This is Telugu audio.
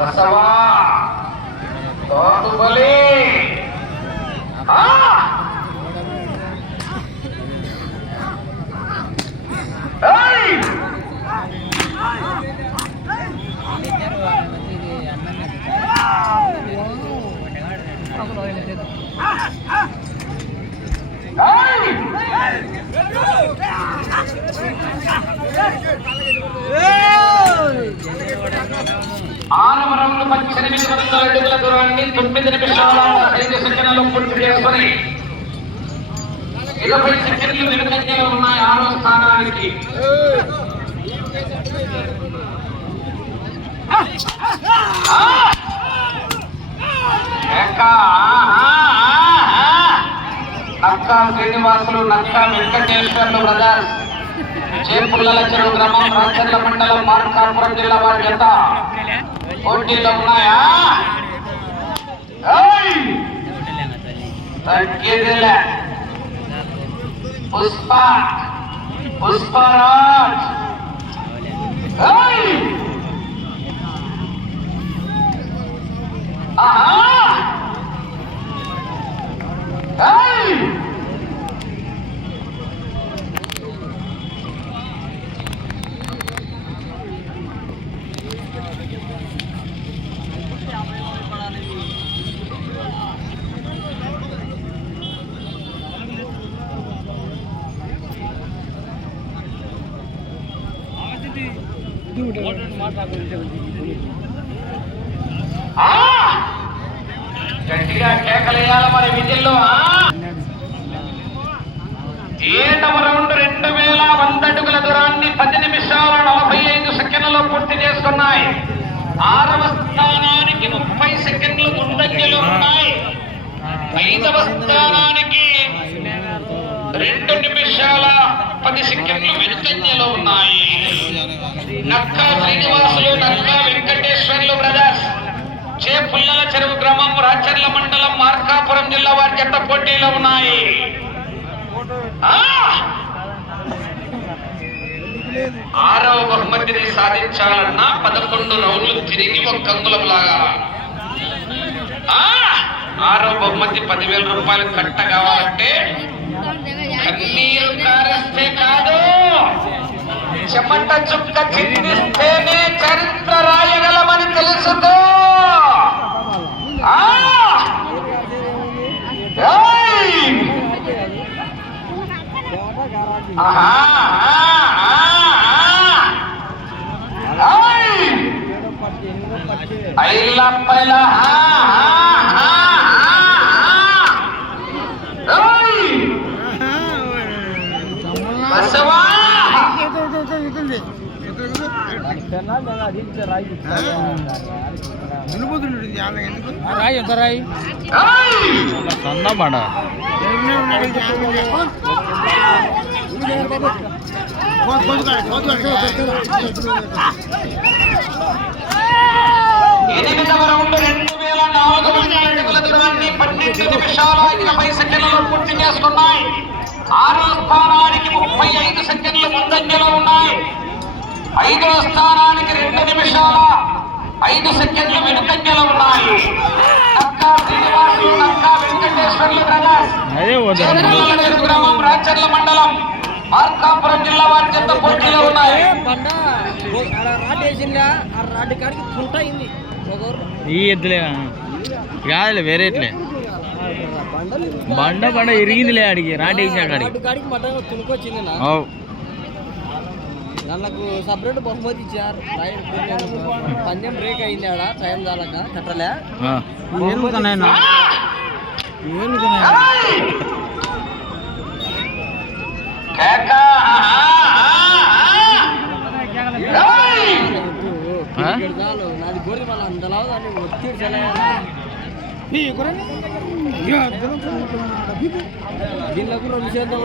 బసవా తోటుబలి ఆనవరంలో 1800 అడుగుల దూరాన్ని 9 నిమిషాల 5 సెకండ్లలో పూర్తి చేసుకుని 20 సెకండ్లు వెనుకంజలో ఉన్నాయి 6వ స్థానానికి. నక్కా శ్రీనివాసులు, నక్కా వెంకటేశ్వర్లు బ్రదర్స్, చేపుల్లల చెరువు గ్రామం, రాచర్ల మండలం, మార్కాపురం జిల్లా వారి జత పోటీలో ఉన్నాయా? తగ్గేదిలే. పుష్పరాజ్ గట్టిగా కేకలేయాల మరి విధుల్లో. ఏడవ రౌండ్ 2100 అడుగుల దూరాన్ని 10 నిమిషాల 45 సెకండ్లలో పూర్తి చేసుకున్నాయి. 6వ స్థానానికి 30 సెకండ్లు ముందంజలో ఉన్నాయి. 5వ స్థానానికి 2 నిమిషాల 10 సెకండ్లు వెనుకంజలో ఉన్నాయి. నక్కా శ్రీనివాసులు, నక్కా వెంకటేశ్వర్లు బ్రదర్స్, చేపుల్లల చెరువు గ్రామం, రాచర్ల మండలం, మార్కాపురం జిల్లా వారి జత పోటీలో ఉన్నాయి. 6వ బహుమతిని సాధించాలన్నా 11 రౌండ్లు తిరిగి ఒక అంగుళం లాగా. 6వ బహుమతి 10,000 రూపాయలు కట్ట కావాలంటే కన్నీరు కారిస్తే కాదు, చెమట చుక్క చిందిస్తేనే చరిత్ర రాయగలమని తెలుసుకో. సన్నమాట 8వ రౌండ్ 2400 అడుగుల దూరాన్ని 12 నిమిషాల 20 సెకండ్లలో పూర్తి చేసుకున్నాయి. 6వ స్థానానికి 35 సెకండ్లు ముందంజలో ఉన్నాయి. 5వ స్థానానికి 2 నిమిషాల 5 సెకండ్లు వెనుకంజలో ఉన్నాయి. నక్కా శ్రీనివాసులు, నక్కా వెంకటేశ్వర్లు బ్రదర్స్, గ్రామం, రాచర్ల మండలం, మార్కాపురం జిల్లా వారి జత పోటీలో ఉన్నాయి. ఈ ఎద్దులే కాదులే, వేరే ఎట్లే బండ బండ ఇరిగిందిలే, అడిగి రాటి వాళ్ళకు సపరేట్ బహుమతి ఇచ్చారు. పందెం బ్రేక్ అయింది ఆడ టైం చాలక కట్టలే. నాది గోడి మళ్ళీ అంతలా ఒత్తిడి దీనిలో 2 చేద్దాం.